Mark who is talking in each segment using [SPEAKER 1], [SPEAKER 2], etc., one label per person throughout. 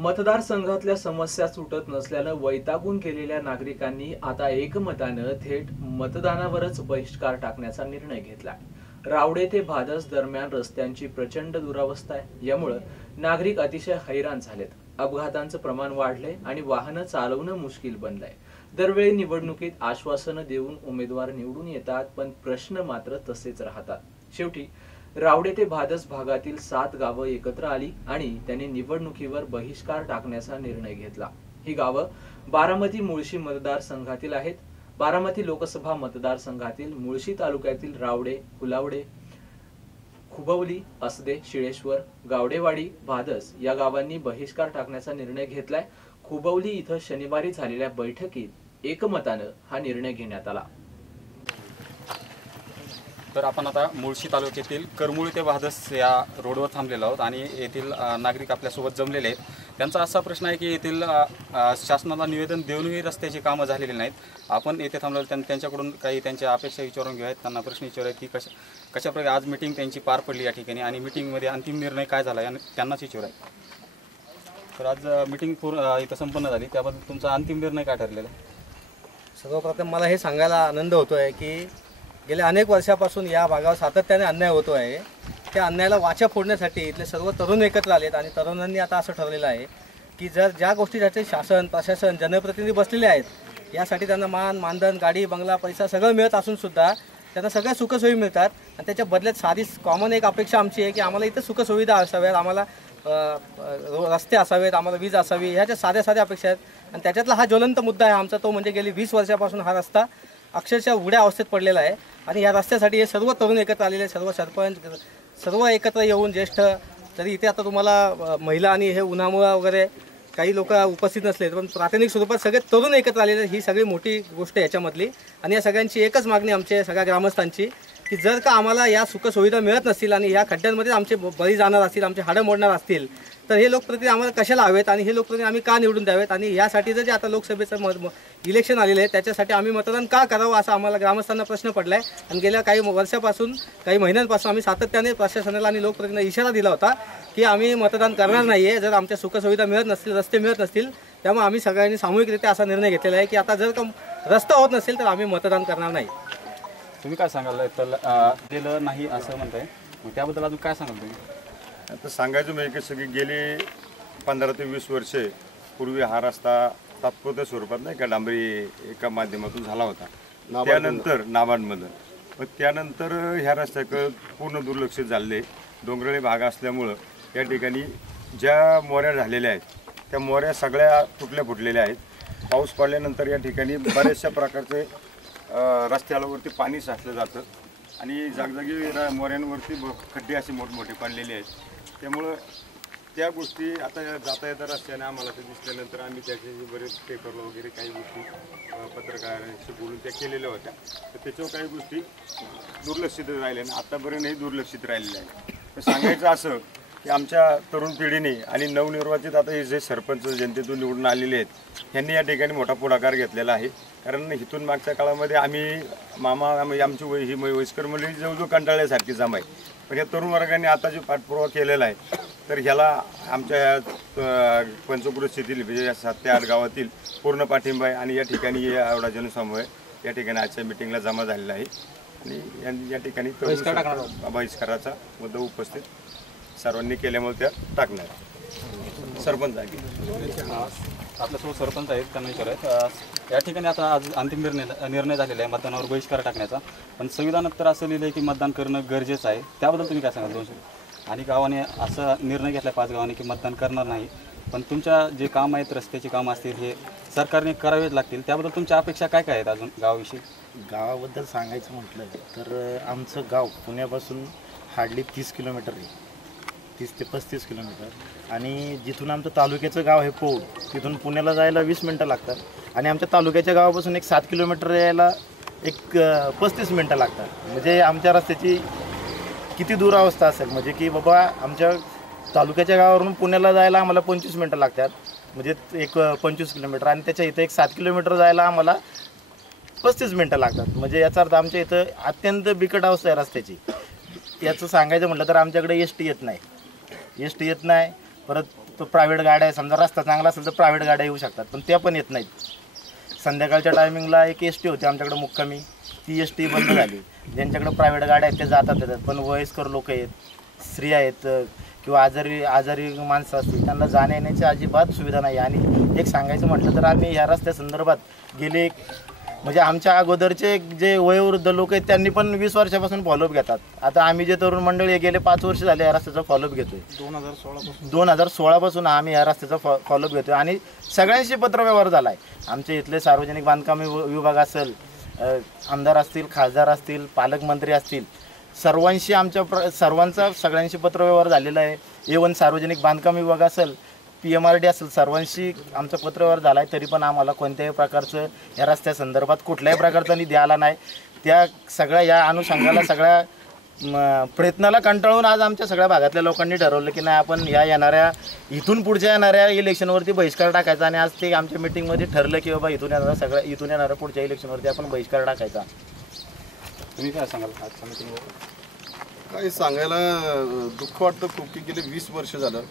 [SPEAKER 1] मतदारसंघातल्या समस्या सुटत नसल्यानं वैतागून गेलेल्या नागरिकांनी आता एकमतानं थेट मतदानावरच बहिष्कार टाकण्याचा निर्णय घेतला. रावडे ते भादस दरम्यान रस्त्यांची प्रचंड दुरावस्था आहे. यामुळं नागरिक अतिशय हैराण झालेत. अपघातांचं प्रमाण वाढलंय आणि वाहनं चालवणं मुश्किल बनलंय. दरवेळी निवडणुकीत आश्वासनं देऊन उमेदवार निवडून येतात पण प्रश्न मात्र तसेच राहतात. शेवटी रावडे ते भादस भागातील सात गावं एकत्र आली आणि त्यांनी निवडणुकीवर बहिष्कार टाकण्याचा निर्णय घेतला. ही गावं बारामती मुळशी मतदारसंघातील आहेत. बारामती लोकसभा मतदारसंघातील मुळशी तालुक्यातील रावडे कुलावडे खुबवली असदे शिळेश्वर गावडेवाडी भादस या गावांनी बहिष्कार टाकण्याचा निर्णय घेतलाय. खुबवली इथं शनिवारी झालेल्या बैठकीत एकमतानं हा निर्णय घेण्यात आला.
[SPEAKER 2] तर आपण आता मुळशी तालुक्यातील करमुळी ते वाहदस या रोडवर थांबलेलो आहोत आणि येथील नागरिक आपल्यासोबत जमलेले आहेत. त्यांचा असा प्रश्न आहे की येथील शासनाला निवेदन देऊनही रस्त्याची कामं झालेली नाहीत. आपण येथे थांबलेलो त्यां त्यांच्याकडून काही त्यांच्या अपेक्षा विचारून घेऊयात. त्यांना प्रश्न विचारूयात की कशा कशाप्रकारे आज मिटिंग त्यांची पार पडली या ठिकाणी आणि मिटिंगमध्ये अंतिम निर्णय काय झाला या त्यांनाच विचारूयात. तर आज मिटिंग पूर्ण इथं संपन्न झाली. त्याबद्दल तुमचा अंतिम निर्णय काय ठरलेला
[SPEAKER 3] सर्वप्रथम मला हे सांगायला आनंद होतो आहे की गेल्या अनेक वर्षापासून या भागावर सातत्याने अन्याय होतो आहे. त्या अन्यायाला वाचा फोडण्यासाठी इथले सर्व तरुण एकत्र आलेत आणि तरुणांनी आता असं ठरलेलं आहे की जर ज्या गोष्टीसाठी शासन प्रशासन जनप्रतिनिधी बसलेले आहेत यासाठी त्यांना मान मानधन गाडी बंगला पैसा सगळं मिळत असूनसुद्धा त्यांना सगळ्या सुखसोयी मिळतात आणि त्याच्या बदल्यात साधी कॉमन एक अपेक्षा आमची आहे की आम्हाला इथं सुखसुविधा असाव्यात आम्हाला रस्ते असावेत आम्हाला वीज असावी ह्याच्या साध्या साध्या अपेक्षा आहेत. आणि त्याच्यातला हा ज्वलंत मुद्दा आहे आमचा तो म्हणजे गेली वीस वर्षापासून हा रस्ता अक्षरशः उघड्या अवस्थेत पडलेला आहे. आणि या रस्त्यासाठी हे सर्व तरुण एकत्र आलेले सर्व सरपंच सर्व एकत्र येऊन ज्येष्ठ तरी इथे आता तुम्हाला महिला आणि हे उन्हामुळं वगैरे काही लोक उपस्थित नसले पण प्राथमिक स्वरूपात सगळे तरुण एकत्र आलेले आहेत. ही सगळी मोठी गोष्ट याच्यामधली आणि या सगळ्यांची एकच मागणी आमची आहे, सगळ्या ग्रामस्थांची की जर का आम्हाला या सुखसुविधा मिळत नसतील आणि या खड्ड्यांमध्ये आमचे बळी जाणार असतील आमचे हाडं मोडणार असतील तर हे लोकप्रतिनिधी आम्हाला कशाला हवेत आणि हे लोकप्रतिनिधी आम्ही का निवडून द्यावेत? आणि यासाठी जर जे आता लोकसभेचं मत इलेक्शन आलेलं आहे त्याच्यासाठी आम्ही मतदान का करावं असा आम्हाला ग्रामस्थांना प्रश्न पडला आहे आणि गेल्या काही वर्षापासून काही महिन्यांपासून आम्ही सातत्याने प्रशासनाला आणि लोकप्रतिनिधी इशारा दिला होता की आम्ही मतदान करणार नाही आहे जर आमच्या सुखसुविधा मिळत नसतील रस्ते मिळत नसतील त्यामुळे आम्ही सगळ्यांनी सामूहिकरित्या असा निर्णय घेतलेला आहे की आता जर का रस्ता होत नसेल तर आम्ही मतदान करणार नाही.
[SPEAKER 2] तुम्ही काय सांगाल? तर दिलं नाही असं म्हणताय. मग त्याबद्दल अजून काय सांगाल तुम्ही?
[SPEAKER 4] आता सांगायचं म्हणजे की सगळी गेली पंधरा ते वीस वर्षे पूर्वी हा रस्ता तात्पुरत्या स्वरूपात नाही का डांबरी एका माध्यमातून झाला होता. त्यानंतर नाबार्डमधून. मग त्यानंतर ह्या रस्त्याकडं पूर्ण दुर्लक्षित झाले डोंगराळी भाग असल्यामुळं या ठिकाणी ज्या मोऱ्या झालेल्या आहेत त्या मोऱ्या सगळ्या तुटल्या फुटलेल्या आहेत. पाऊस पडल्यानंतर या ठिकाणी बऱ्याचशा प्रकारचे रस्त्यावरती पाणी साचलं जातं. आणि जागजागी मोऱ्यांवरती खड्डे असे मोठमोठे पडलेले आहेत. त्यामुळं त्या गोष्टी आता जाता येता रस्त्याने आम्हाला ते दिसल्यानंतर आम्ही त्याचे बरेच पेपरला वगैरे काही गोष्टी पत्रकारांशी बोलून त्या केलेल्या होत्या. तर त्याच्यावर काही गोष्टी दुर्लक्षित राहिल्या आणि आत्तापर्यंतही हे दुर्लक्षित राहिलेलं आहे तर सांगायचं असं की आमच्या तरुण पिढीने आणि नवनिर्वाचित आता हे जे सरपंच जनतेतून निवडून आलेले आहेत यांनी या ठिकाणी मोठा पुढाकार घेतलेला आहे. कारण इथून मागच्या काळामध्ये आम्ही मामा आम्ही आमची वय ही वय- वयस्कर मुली जवळजवळ कंटाळल्यासारखी जमा आहे पण या तरुण वर्गाने आता जो पाठपुरावा केलेला आहे तर ह्याला आमच्या येथील म्हणजे या सात ते आठ गावातील पूर्ण पाठिंबा आहे. आणि या ठिकाणी एवढा जनसमूह आहे. या ठिकाणी आजच्या मिटिंगला जमा झालेला आहे. आणि या- ठिकाणी बहिष्काराचा मुद्दा उपस्थित सर्वांनी केल्यामुळे त्या टाकणार सरपंच आहे
[SPEAKER 2] आपल्यासोबत सरपंच आहेत त्यांना विचारत या ठिकाणी आता आज अंतिम निर्णय निर्णय झालेला आहे मतदानावर बहिष्कार टाकण्याचा. पण संविधानात तर असं लिहिलं आहे की मतदान करणं गरजेचं आहे. त्याबद्दल तुम्ही काय सांगाल? दोन आणि गावाने असा निर्णय घेतला पाच गावाने की मतदान करणार नाही. पण तुमच्या जे काम आहेत रस्त्याचे कामं असतील हे सरकारने करावेच लागतील. त्याबद्दल तुमच्या अपेक्षा काय काय आहेत अजून गावाविषयी?
[SPEAKER 5] गावाबद्दल सांगायचं म्हटलं तर आमचं गाव पुण्यापासून हार्डली तीस किलोमीटर आहे. तीस ते पस्तीस किलोमीटर. आणि जिथून आमचं तालुक्याचं गाव आहे पौड तिथून पुण्याला जायला वीस मिनटं लागतात. आणि आमच्या तालुक्याच्या गावापासून एक सात किलोमीटर यायला एक पस्तीस मिनटं लागतात. म्हणजे आमच्या रस्त्याची किती दुरावस्था असेल म्हणजे की बाबा आमच्या तालुक्याच्या गावावरून पुण्याला जायला आम्हाला पंचवीस मिनटं लागतात. म्हणजे एक पंचवीस किलोमीटर. आणि त्याच्या इथं एक सात किलोमीटर जायला आम्हाला पस्तीस मिनटं लागतात. म्हणजे याचा अर्थ आमच्या इथं अत्यंत बिकट अवस्था आहे रस्त्याची. याचं सांगायचं म्हटलं तर आमच्याकडे एस टी येत नाही. एस टी येत नाही. परत तो प्रायव्हेट गाड्या आहे. समजा रस्ता चांगला असेल तर प्रायव्हेट गाड्या येऊ शकतात. पण त्या पण येत नाहीत. संध्याकाळच्या टायमिंगला एक एस टी होती आमच्याकडे मुक्कामी. ती एस टी बंद झाली. ज्यांच्याकडे प्रायव्हेट गाड्या आहेत ते जातात येतात. पण वयस्कर लोक आहेत स्त्रिया आहेत किंवा आजारी आजारी माणसं असतील त्यांना जाण्या येण्याची अजिबात सुविधा नाही. आणि एक सांगायचं म्हटलं तर आम्ही ह्या रस्त्यासंदर्भात गेले एक म्हणजे आमच्या अगोदरचे जे वयोवृद्ध लोक आहेत त्यांनी पण वीस वर्षापासून फॉलोअप घेतात. आता आम्ही जे तरुण मंडळी गेले पाच वर्ष झाले या रस्त्याचा फॉलोअप घेतोय.
[SPEAKER 3] दोन हजार सोळापासून
[SPEAKER 5] दोन हजार सोळापासून आम्ही या रस्त्याचा फॉ फॉलोअप घेतोय. आणि सगळ्यांशी पत्रव्यवहार झाला आहे आमचे इथले सार्वजनिक बांधकाम विभ- विभाग असेल आमदार असतील खासदार असतील पालकमंत्री असतील सर्वांशी आमच्या प्र सर्वांचा सगळ्यांशी पत्रव्यवहार झालेला आहे. इवन सार्वजनिक बांधकाम विभाग असेल पी एम आर डी असेल सर्वांशी आमचा पत्रव्यवहार झाला आहे तरी पण आम्हाला कोणत्याही प्रकारचं या रस्त्यासंदर्भात कुठल्याही प्रकारचा निधी आला नाही. त्या सगळ्या या अनुषंगाला सगळ्या प्रयत्नाला कंटाळून आज आमच्या सगळ्या भागातल्या लोकांनी ठरवलं की नाही आपण या येणाऱ्या इथून पुढच्या येणाऱ्या इलेक्शनवरती बहिष्कार टाकायचा आणि आज ते आमच्या मिटिंगमध्ये ठरलं की बाबा इथून येणाऱ्या सगळ्या इथून येणाऱ्या पुढच्या इलेक्शनवरती आपण बहिष्कार टाकायचा.
[SPEAKER 2] तुम्ही काय सांगाल आजच्या मिटिंगवर?
[SPEAKER 6] काही सांगायला दुःख वाटतं खूप की गेले वीस वर्ष झालं.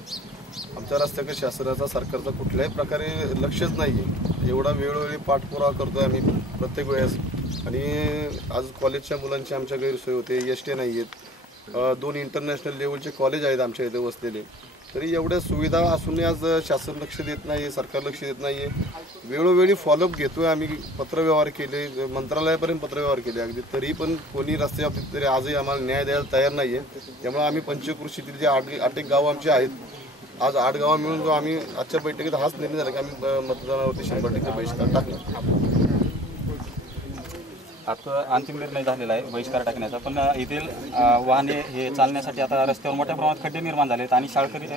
[SPEAKER 6] आमच्या रस्त्याकडे शासनाचा सरकारचा कुठल्याही प्रकारे लक्षच नाही आहे एवढा वेळोवेळी पाठपुरावा करतोय आम्ही प्रत्येक वेळेस. आणि आज कॉलेजच्या मुलांची आमच्या गैरसोय होते एस टी नाही आहेत दोन इंटरनॅशनल लेवलचे कॉलेज आहेत आमच्या इथे वसलेले तरी एवढ्या सुविधा असूनही आज शासन लक्ष देत नाही आहे सरकार लक्ष देत नाही आहे वेळोवेळी फॉलोअप घेतोय आम्ही पत्रव्यवहार केले मंत्रालयापर्यंत पत्रव्यवहार केले अगदी. तरी पण कोणी रस्त्या बाबतीत तरी आजही आम्हाला न्याय द्यायला तयार नाही आहे त्यामुळे आम्ही पंचकृषीतील जे आठ आठ एक गावं आमची आहेत आज आठ गावं मिळून जो आम्ही आजच्या बैठकीत हाच निर्णय झाला की आम्ही मतदानावरती शंभर टक्के बहिष्कार टाकणार
[SPEAKER 2] आता अंतिम निर्णय झालेला आहे बहिष्कार टाकण्याचा. पण येथील वाहने हे चालण्यासाठी आता रस्त्यावर मोठ्या प्रमाणात खड्डे निर्माण झाले आहेत आणि शाळकरी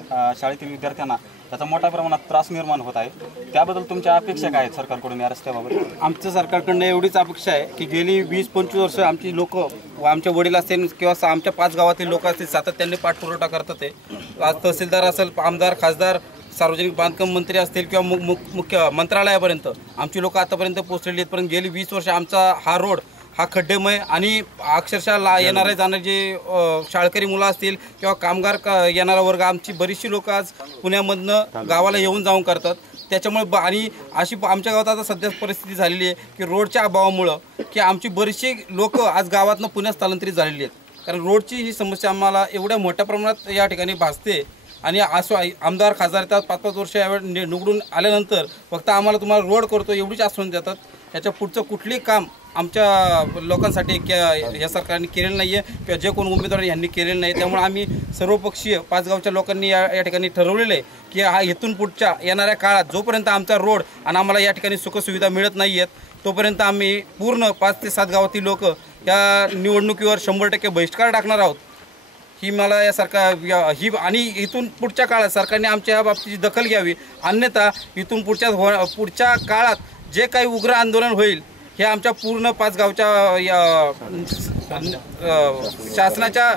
[SPEAKER 2] शाळेतील विद्यार्थ्यांना त्याचा मोठ्या प्रमाणात त्रास निर्माण होत आहे. त्याबद्दल तुमच्या अपेक्षा काय आहेत सरकारकडून या रस्त्याबाबत?
[SPEAKER 7] आमच्या सरकारकडनं एवढीच अपेक्षा आहे की गेली वीस पंचवीस वर्ष आमची लोक व आमच्या वडील असतील किंवा आमच्या पाच गावातील लोक असतील सातत्याने पाठपुरवठा करतात ते. आज तहसीलदार असेल आमदार खासदार सार्वजनिक बांधकाम मंत्री असतील किंवा मु- मुख्य मंत्रालयापर्यंत. आमची लोक आतापर्यंत पोहोचलेली आहेत. पण गेली वीस वर्ष आमचा हा रोड हा खड्डेमय आणि अक्षरशः ला येणारे जाणारे जे शाळकरी मुलं असतील किंवा कामगार क- येणारा वर्ग आमची बरीचशी लोक आज पुण्यामधनं गावाला येऊन जाऊन करतात. त्याच्यामुळे ब आणि अशी आमच्या गावात आता सध्या परिस्थिती झालेली आहे की रोडच्या अभावामुळं की आमची बरीचशी लोक आज गावातनं पुण्यात स्थलांतरित झालेली आहेत. कारण रोडची ही समस्या आम्हाला एवढ्या मोठ्या प्रमाणात या ठिकाणी भासते आणि असं आमदार खासदार येतात पाच पाच वर्ष यावेळी नि- निवडून आल्यानंतर फक्त आम्हाला तुम्हाला रोड करतो एवढीच आश्वासन देतात. ह्याच्या पुढचं कुठलंही काम आमच्या लोकांसाठी किंवा या सरकारने केलेलं नाही आहे किंवा जे कोण उमेदवार यांनी केलेलं नाही त्यामुळे आम्ही सर्वपक्षीय पाच गावच्या लोकांनी या या ठिकाणी ठरवलेलं आहे की हा इथून पुढच्या येणाऱ्या काळात जोपर्यंत आमचा रोड आणि आम्हाला या ठिकाणी सुखसुविधा मिळत नाही आहेत तोपर्यंत आम्ही पूर्ण पाच ते सात गावातील लोक या निवडणुकीवर शंभर टक्के बहिष्कार टाकणार आहोत. ही मला या सरकार ही आणि इथून पुढच्या काळात सरकारने आमच्या या बाबतीची दखल घ्यावी. अन्यथा इथून पुढच्या हो- पुढच्या काळात जे काही उग्र आंदोलन होईल हे आमच्या पूर्ण पाच गावच्या शासनाच्या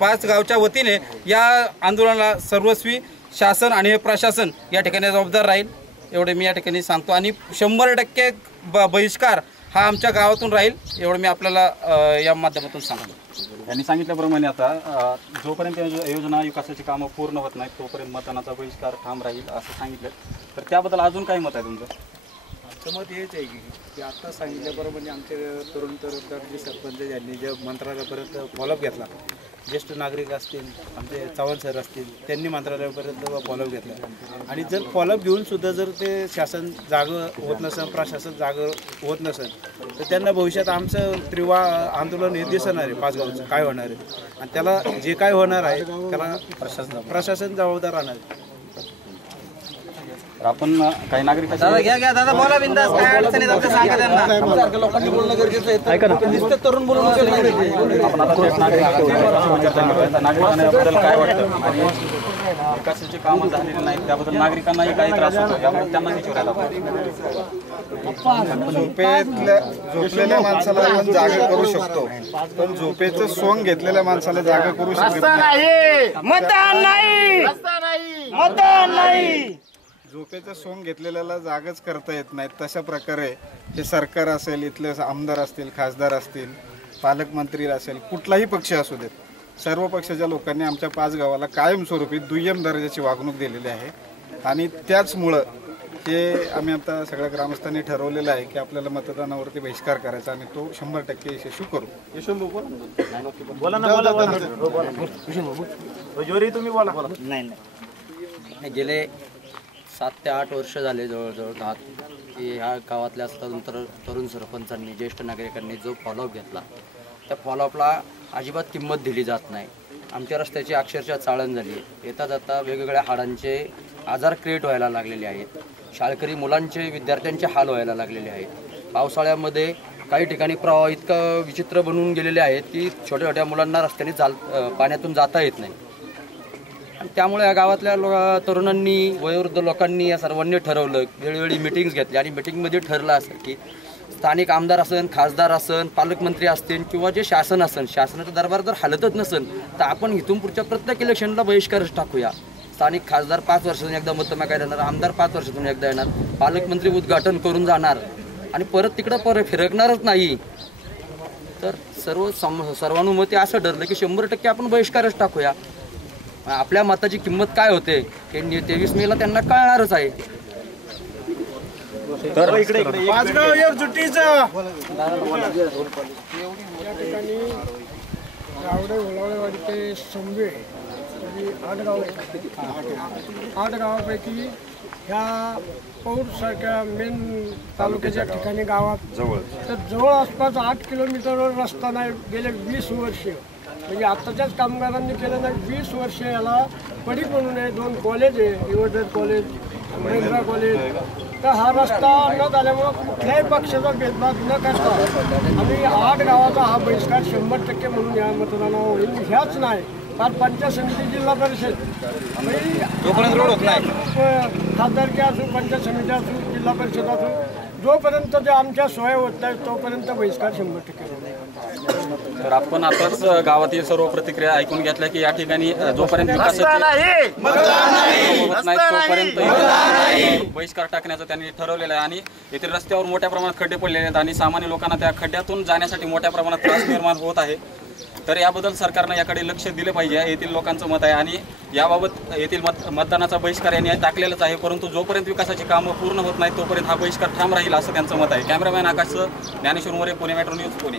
[SPEAKER 7] पाच गावच्या वतीने या आंदोलनाला सर्वस्वी शासन आणि हे प्रशासन या ठिकाणी जबाबदार राहील. एवढे मी या ठिकाणी सांगतो. आणि शंभर टक्के ब बहिष्कार हा आमच्या गावातून राहील एवढं मी आपल्याला या माध्यमातून सांगतो.
[SPEAKER 2] त्यांनी सांगितल्याप्रमाणे आता जोपर्यंत योजना विकासाची कामं पूर्ण होत नाहीत तोपर्यंत मतदानाचा बहिष्कार ठाम राहील असं सांगितलं. तर त्याबद्दल अजून काय मत आहे तुमचं?
[SPEAKER 8] आमचं मत हेच आहे की की आत्ता सांगितल्याबरोबर आमचे तरुण तरुण जे सरपंच यांनी जे मंत्रालयापर्यंत फॉलोअप घेतला ज्येष्ठ नागरिक असतील आमचे चव्हाण सर असतील त्यांनी मंत्रालयापर्यंत फॉलोअप घेतला. आणि जर फॉलोअप घेऊन सुद्धा जर ते शासन जागं होत नसेल प्रशासन जागं होत नसेल तर त्यांना भविष्यात आमचं त्रिवा आंदोलन हे दिसणार आहे पाचगावचं. काय होणार आहे? आणि त्याला जे काय होणार आहे त्याला प्रशासन प्रशासन जबाबदार राहणार आहे.
[SPEAKER 2] तर आपण काही नागरिकांशी
[SPEAKER 7] घ्या घ्या दादा बोला बिंदास काय अडचणी सांगा त्यांना. लोकांनी बोलणं गरजेचं आहे तरुण बोलून
[SPEAKER 2] आपण आता थेट तर नागरिकांना याबद्दल काय वाटतं? आणि विकासाची कामं झालेली नाहीत त्याबद्दल नागरिकांनाही काही त्रास होतो यामुळे त्यांना विचारायला
[SPEAKER 9] झोपेतल्या झोपलेल्या माणसाला आपण जागा करू शकतो. पण झोपेचं सोंग घेतलेल्या माणसाला जागा करू शकत नाही.
[SPEAKER 7] मतदान नाही. मतदान नाही.
[SPEAKER 9] झोपेचं सोंग घेतलेल्याला जागाच करता येत नाहीत. तशा प्रकारे हे सरकार असेल इथले आमदार असतील खासदार असतील पालकमंत्री असेल कुठलाही पक्ष असू देत सर्व पक्षाच्या लोकांनी आमच्या पाच गावाला कायमस्वरूपी दुय्यम दर्जाची वागणूक दिलेली आहे. आणि त्याचमुळं हे आम्ही आता सगळ्या ग्रामस्थांनी ठरवलेलं आहे की आपल्याला मतदानावरती बहिष्कार करायचा. आणि तो शंभर टक्के यशस्वी करू.
[SPEAKER 5] बोला ना. बोला बोला जोरी तुम्ही बोला. नाही नाही
[SPEAKER 10] गेले सात ते आठ वर्ष झाले जवळजवळ दहा की ह्या गावातल्या तरुण तरुण सरपंचांनी ज्येष्ठ नागरिकांनी जो फॉलोअप घेतला त्या फॉलोअपला अजिबात किंमत दिली जात नाही. आमच्या रस्त्याची अक्षरशः चाळण झाली. आहे येता जाता वेगवेगळ्या हाडांचे आजार क्रिएट व्हायला लागलेले आहेत. शाळकरी मुलांचे विद्यार्थ्यांचे हाल व्हायला लागलेले आहेत. पावसाळ्यामध्ये काही ठिकाणी प्रवाह इतकं विचित्र बनवून गेलेले आहेत की छोट्या छोट्या मुलांना रस्त्याने चाल पाण्यातून जाता येत नाही. त्यामुळे या गावातल्या लो तरुणांनी वयोवृद्ध लोकांनी या सर्वांनी ठरवलं. वेळोवेळी मिटिंग्स घेतल्या आणि मिटिंगमध्ये ठरलं असं की स्थानिक आमदार असन खासदार असन पालकमंत्री असतील किंवा जे शासन असन शासनाचा दरबार जर हलतच नसेल तर आपण इथून पुढच्या प्रत्येक इलेक्शनला बहिष्कारच टाकूया. स्थानिक खासदार पाच वर्षातून एकदा मतं येणार आमदार पाच वर्षातून एकदा येणार पालकमंत्री उद्घाटन करून जाणार आणि परत तिकडं परत फिरकणारच नाही. तर सर्व सम सर्वानुमते असं ठरलं की शंभर टक्के आपण बहिष्कारच टाकूया. आपल्या मताची किंमत काय होते हे तेवीस मेला त्यांना कळणारच आहे.
[SPEAKER 2] तर इकडे इकडे
[SPEAKER 11] गावडे ते आठ गाव आठ गावापैकी ह्या पौरसारख्या मेन तालुक्याच्या ठिकाणी गावात.
[SPEAKER 4] जवळ.
[SPEAKER 11] तर जवळ आसपास आठ किलोमीटरवर रस्ता नाही गेले वीस वर्ष. म्हणजे आत्ताच्याच कामगारांनी केलं नाही वीस वर्ष याला पडीक म्हणून आहे. दोन कॉलेज आहे. युवजर कॉलेज महिंद्रा कॉलेज तर हा रस्ता न झाल्यामुळं कुठल्याही पक्षाचा भेदभाव न करता आम्ही आठ गावाचा हा बहिष्कार शंभर टक्के म्हणून या मतदानावर होईल. ह्याच नाही फार पंचायत समिती जिल्हा परिषद. नाही. खासदारकी असू पंचायत समिती असू जिल्हा परिषद असू जोपर्यंत ते आमच्या सोया होत नाही तोपर्यंत बहिष्कार शंभर टक्के.
[SPEAKER 2] तर आपण आताच गावातील सर्व प्रतिक्रिया ऐकून घेतल्या की या ठिकाणी जोपर्यंत विकासाची होत नाही तोपर्यंत बहिष्कार टाकण्याचं त्यांनी ठरवलेलं आहे आणि येथील रस्त्यावर मोठ्या प्रमाणात खड्डे पडलेले आहेत आणि सामान्य लोकांना त्या खड्ड्यातून जाण्यासाठी मोठ्या प्रमाणात त्रास निर्माण होत आहे. तर याबद्दल सरकारनं याकडे लक्ष दिले पाहिजे येथील लोकांचं मत आहे आणि याबाबत येथील मत मतदानाचा बहिष्कार यांनी टाकलेलाच आहे परंतु जोपर्यंत विकासाची कामं पूर्ण होत नाही तोपर्यंत हा बहिष्कार ठाम राहील असं त्यांचं मत आहे. कॅमेरामॅन आकाशचं ज्ञानेश्वर मोरे पुणे मेट्रो न्यूज पुणे.